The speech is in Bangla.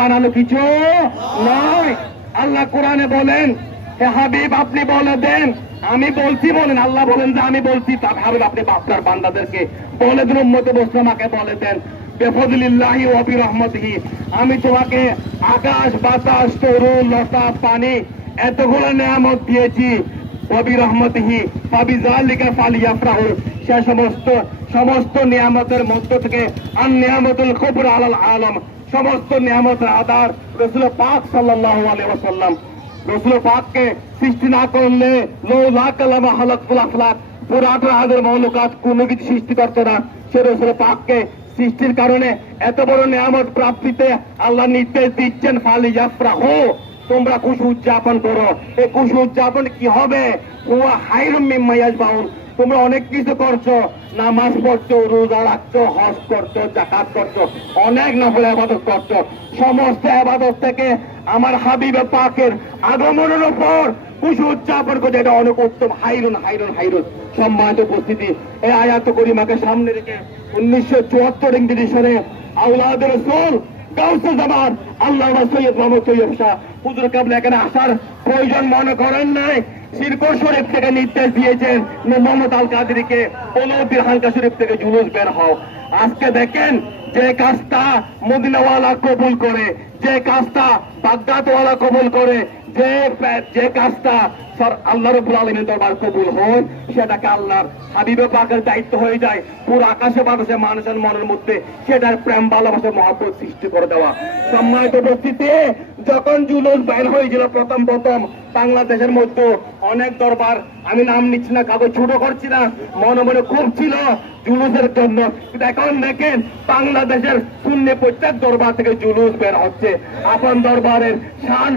বানানো কিছু নয়। আল্লাহ কোরআনে বলেন, হে হাবিব, আপনি বলে দেন। আমি বলছি বলেন, আল্লাহ বলেন যে আমি বলছি। তার হাবিব, আপনি আপনার বান্দাদেরকে বলে দিন, উম্মতে বসলামাকে বলে দেন। বেফদলিল্লাহি ওয়া বিরহমতিহি। আমি তোমাকে আকাশ, বাতাস, তরু, লতা, পানি এতগুলো নিয়ামত দিয়েছি। ওয়াবি রহমতিহি ফাবিজালিকা ফালিয়াফরাহু। সে সমস্ত সমস্ত নিয়ামতের মধ্য থেকে আন নিয়ামতুল কুবরা আলাল আলম। সমস্ত নিয়ামতের আদার রসুল পাক ওয়াসাল্লাম। রসুল পাককে সৃষ্টি না করলে লাখ পুরাটা আদের মৌলকাত কোনো কিছু সৃষ্টি না। সে রসুল সৃষ্টির কারণে এত বড় নিয়ামত প্রাপ্তিতে আল্লাহ নির্দেশ দিচ্ছেন, ফালি জাফরাহু তোমরা খুশি উদযাপন করো। এই খুশি উদযাপন কি হবে? হুয়া হাইরুম ইয়াজবাউন তোমরা অনেক কিছু করছ। নামাজ পড়ছো, রোজা রাখছো, হজ করছ জাকাত করছ, অনেক নফল আবাদত করছ। সমস্ত আবাদত থেকে আমার হাবিবে পাকের আগমনের উপর খুশি উদযাপন করছে এটা অনেক উত্তম। হাইরুন হাইরুন হাইরুন। সম্মানিত উপস্থিতি, এই আয়াত করিমাকে সামনে রেখে উনিশশো চুয়াত্তর ইংরেজি সনে আউলাদের সোল গাউসে জামান আল্লাহ সৈয়দ মোহাম্মদ তৈয়ব শাহ। হুজুর কাবলে এখানে আসার প্রয়োজন মনে করেন নাই শিরপুর শরীফ থেকে নির্দেশ দিয়েছেন মোহাম্মদ আল কাদরিকে পনেরোদিন হালকা শরীফ থেকে জুলুস বের হও। আজকে দেখেন যে কাজটা মদিনাওয়ালা কবুল করে, যে কাজটা বাগদাদওয়ালা কবুল করে, যে যে কাজটা সর- আল্লাহ রবুল আলমীর দরবার কবুল হয়, সেটাকে আল্লাহর হাবিবে পাকের দায়িত্ব হয়ে যায়, পুরো আকাশে বাতাসে মানুষের মনের মধ্যে সেটার প্রেম, ভালোবাসা, মহব্বত সৃষ্টি করে দেওয়া। সম্মানিত উপস্থিতি যখন জুলুস বাইর হয়েছিল প্রথম প্রথম বাংলাদেশের মধ্যে, অনেক দরবার, আমি নাম নিচ্ছি না কাগজ ছোট করছি না, মনে মনে খুব ছিল জুলুসের জন্য। এখন দেখেন, বাংলাদেশের শূন্য প্রত্যেক দরবার থেকে জুলুস বের হচ্ছে। আপন দরবারের শান